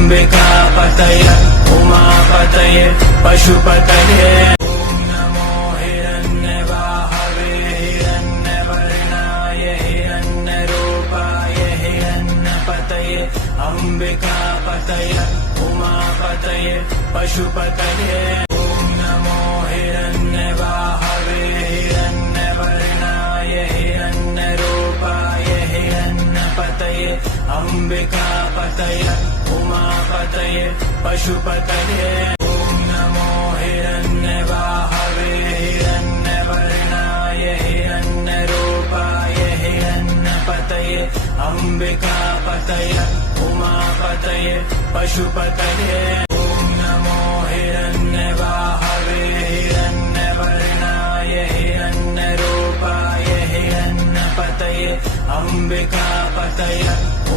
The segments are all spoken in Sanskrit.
अम्बिकापतये उमापतये पशुपतये ॐ नमो हिरण्यवाहवे हिरण्यवर्णाय हिरण्यरूपाय हिरण्यपतये अम्बिकापतये उमापतये पशुपतये ॐ नमो हिरण्यवाहवे हिरण्यवर्णाय हिरण्यरूपाय हिरण्यपतये अम्बिकापतये उमापतये पशुपतये ॐ नमो हिरण्यवाहवे हिरण्यवर्णाय हिरण्यरूपाय हिरण्यपतये अम्बिकापतये उमापतये पशुपतये ॐ नमो हिरण्यवाहवे हिरण्यवर्णाय हिरण्यरूपाय हिरण्यपतये अम्बिकापतये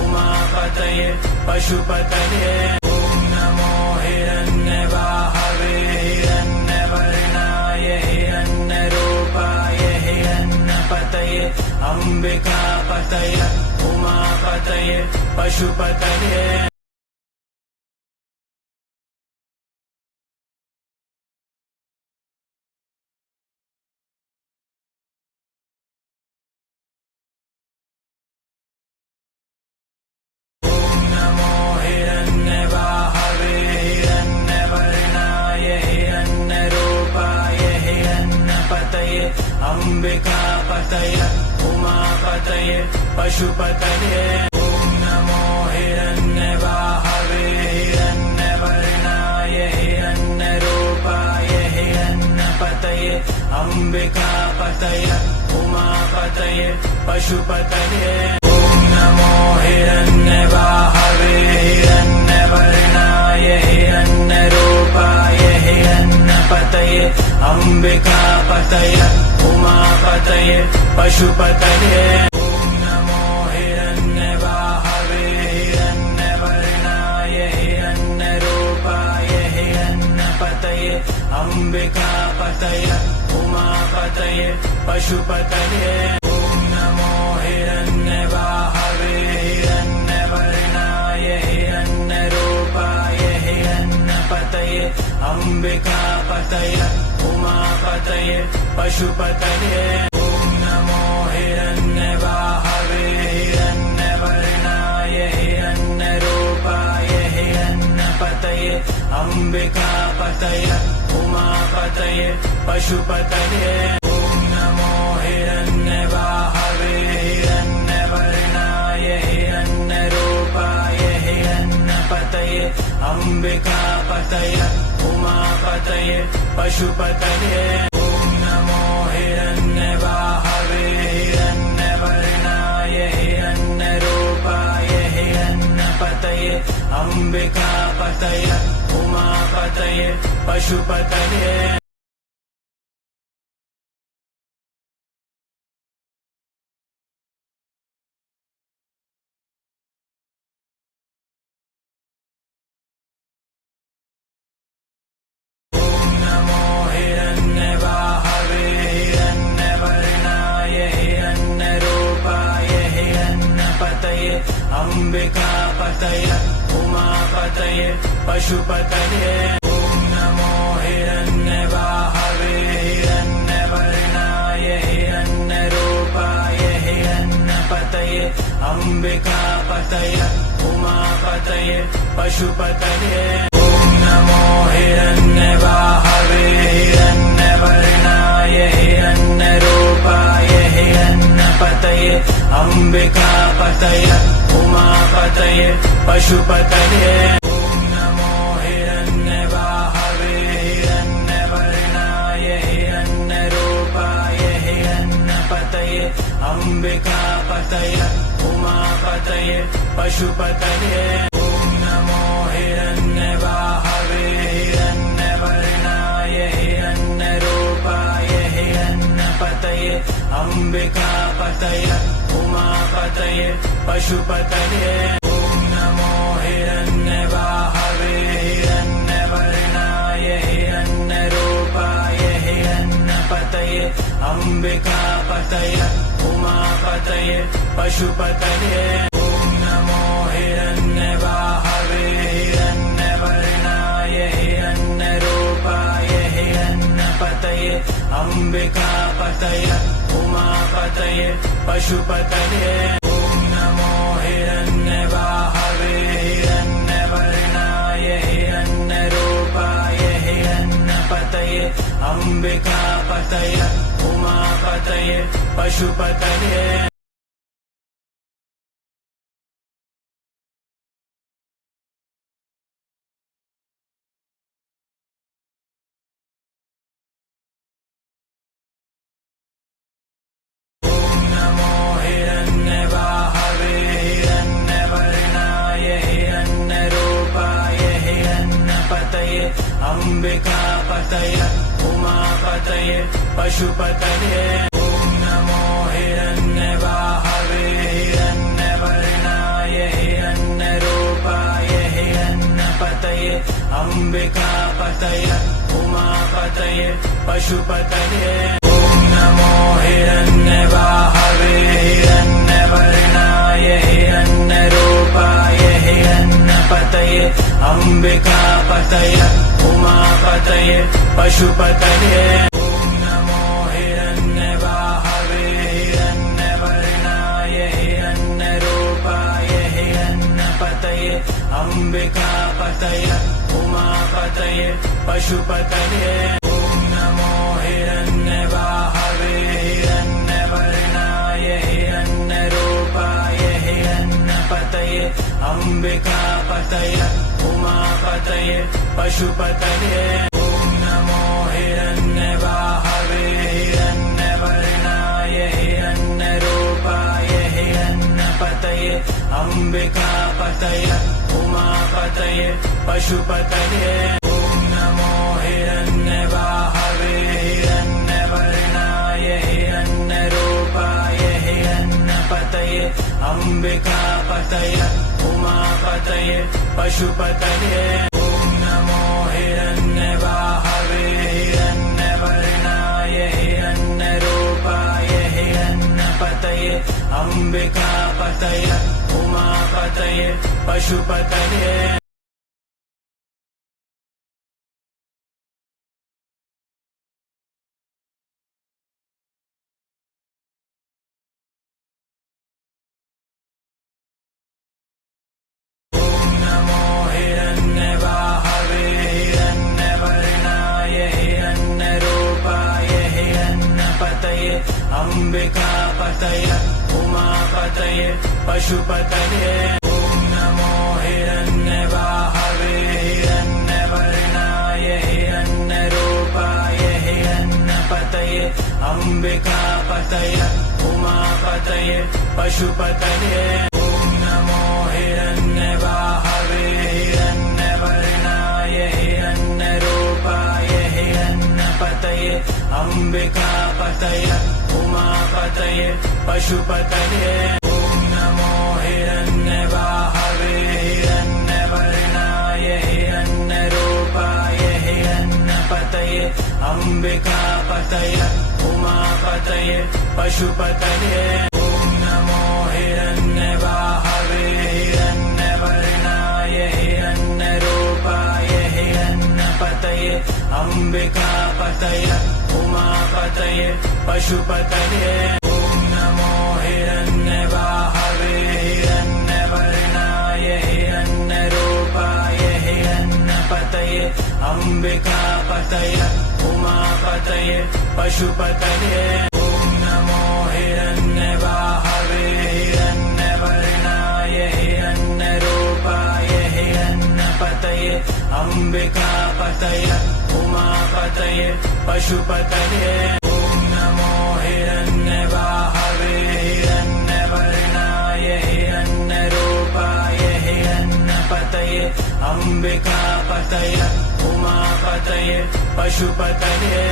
उमापतये पशुपतये ॐ नमो हिरण्यवाहवे हिरण्यवर्णाय हिरण्यरूपाय हिरण्यपतये अम्बिकापतये उमापतये पशुपतये अम्बिकापतये उमापतये पशुपतये ॐ नमो हिरण्यवाहवे हिरण्यवर्णाय हिरण्यरूपाय हिरण्यपतये अम्बिकापतये उमापतये पशुपतये ॐ नमो हिरण्यवाहवे हिरण्यवर्णाय हिरण्यरूपाय हिरण्यपतये अम्बिकापतये उमापतये पशुपतये ॐ नमो हिरण्यवाहवे हिरण्यवर्णाय हिरण्यरूपाय हिरण्यपतये अम्बिकापतये उमापतये पशुपतये ॐ नमो हिरण्यवाहवे हिरण्यवर्णाय हिरण्यरूपाय हिरण्यपतये अम्बिकापतये उमापतये पशुपतये ॐ नमो हिरण्यवाहवे हिरण्यवर्णाय हिरण्यरूपाय हिरण्यपतये अम्बिकापतये उमापतये पशुपतये ॐ नमो हिरण्यवाहवे हिरण्यवर्णाय हिरण्यरूपाय हिरण्यपतये अम्बिकापतये उमापतये पशुपतये ॐ नमो हिरण्यवाहवे हिरण्यवर्णाय हिरण्यरूपाय हिरण्यपतये अम्बिकापतये उमापतये पशुपतये अम्बिकापतये उमापतये पशुपतये ॐ नमो हिरण्यवाहवे हिरण्यवर्णाय हिरण्यरूपाय हिरण्यपतये अम्बिकापतये उमापतये पशुपतये ॐ नमो हिरण्यवाहवे हिरण्यवर्णाय हिरण्यरूपाय हिरण्यपतये अम्बिकापतये उमापतये पशुपतये ॐ नमो हिरण्यवाहवे हिरण्यवर्णाय हिरण्यरूपाय हिरण्यपतये अम्बिकापतये उमापतये पशुपतये ॐ नमो हिरण्यवाहवे हिरण्यवर्णाय हिरण्यरूपाय हिरण्यपतये अम्बिकापतये उमापतये पशुपतये ॐ नमो हिरण्यवाहवे हिरण्यवर्णाय हिरण्यरूपाय हिरण्यपतये अम्बिकापतये उमापतये पशुपतये ॐ नमो हिरण्यवाहवे अम्बिकापतये उमापतये पशुपतये ॐ नमो हिरण्यवाहवे हिरण्यवर्णाय हिरण्यरूपाय हिरण्यपतये अम्बिकापतये उमापतये पशुपतये अम्बिकापतये उमापतये पशुपतये ॐ नमो हिरण्यवाहवे हिरण्यवर्णाय हिरण्यरूपाय हिरण्यपतये अम्बिकापतये उमापतये पशुपतये ॐ नमो हिरण्यवाहवे हिरण्यवर्णाय हिरण्यरूपाय हिरण्यपतये अम्बिकापतये उमापतये पशुपतये ॐ नमो हिरण्यवाहवे हिरण्यवर्णाय हिरण्यरूपाय हिरण्यपतये अम्बिकापतये उमापतये पशुपतये ॐ नमो हिरण्यवाहवे हिरण्यवर्णाय हिरण्यरूपाय हिरण्यपतये अम्बिकापतये उमापतये पशुपतये ॐ नमो हिरण्यवाहवे हिरण्यवर्णाय हिरण्यरूपाय हिरण्यपतये अम्बिकापतये उमापतये पशुपतये ॐ नमो हिरण्यवाहवे हिरण्यवर्णाय हिरण्यरूपाय हिरण्यपतये अम्बिकापतये उमापतये पशुपतये ॐ नमो हिरण्यवाहवे हिरण्यवर्णाय हिरण्यरूपाय हिरण्यपतये अम्बिकापतये उमापतये पशुपतये अम्बिकापतये उमापतये पशुपतये ॐ नमो हिरण्यवाहवे हिरण्यवर्णाय हिरण्यरूपाय हिरण्यपतये अम्बिकापतये उमापतये पशुपतये ॐ नमो हिरण्यवाहवे हिरण्यवर्णाय हिरण्यरूपाय हिरण्यपतये अम्बिकापतये उमापतये पशुपतये ॐ नमो हिरण्यवाहवे हिरण्यवर्णाय हिरण्यरूपाय हिरण्यपतये अम्बिकापतये उमापतये पशुपतये ॐ नमो हिरण्यवाहवे हिरण्यवर्णाय हिरण्यरूपाय हिरण्यपतये अम्बिकापतये उमापतये पशुपतये ॐ नमो हिरण्यवाहवे हिरण्यवर्णाय हिरण्यरूपाय हिरण्यपतये अम्बिकापतये उमापतये पशुपतये ॐ नमो हिरण्यवाहवे हिरण्यवर्णाय हिरण्यरूपाय हिरण्यपतये अम्बिकापतये उमापतये पशुपतये ॐ नमो हिरण्यवाहवे हिरण्यवर्णाय हिरण्यरूपाय हिरण्यपतये अम्बिकापतये उमापतये पशुपतये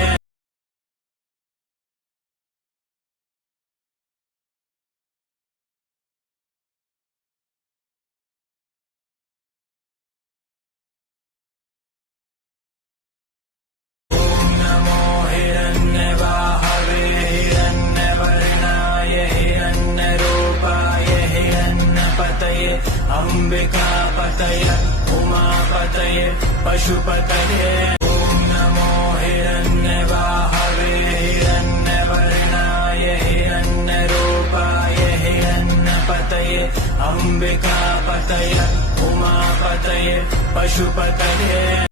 अम्बिकापतये उमापतये पशुपतये ॐ नमो हिरण्यवाहवे उमापतये अम्बिकापतये उमापतये पशुपतये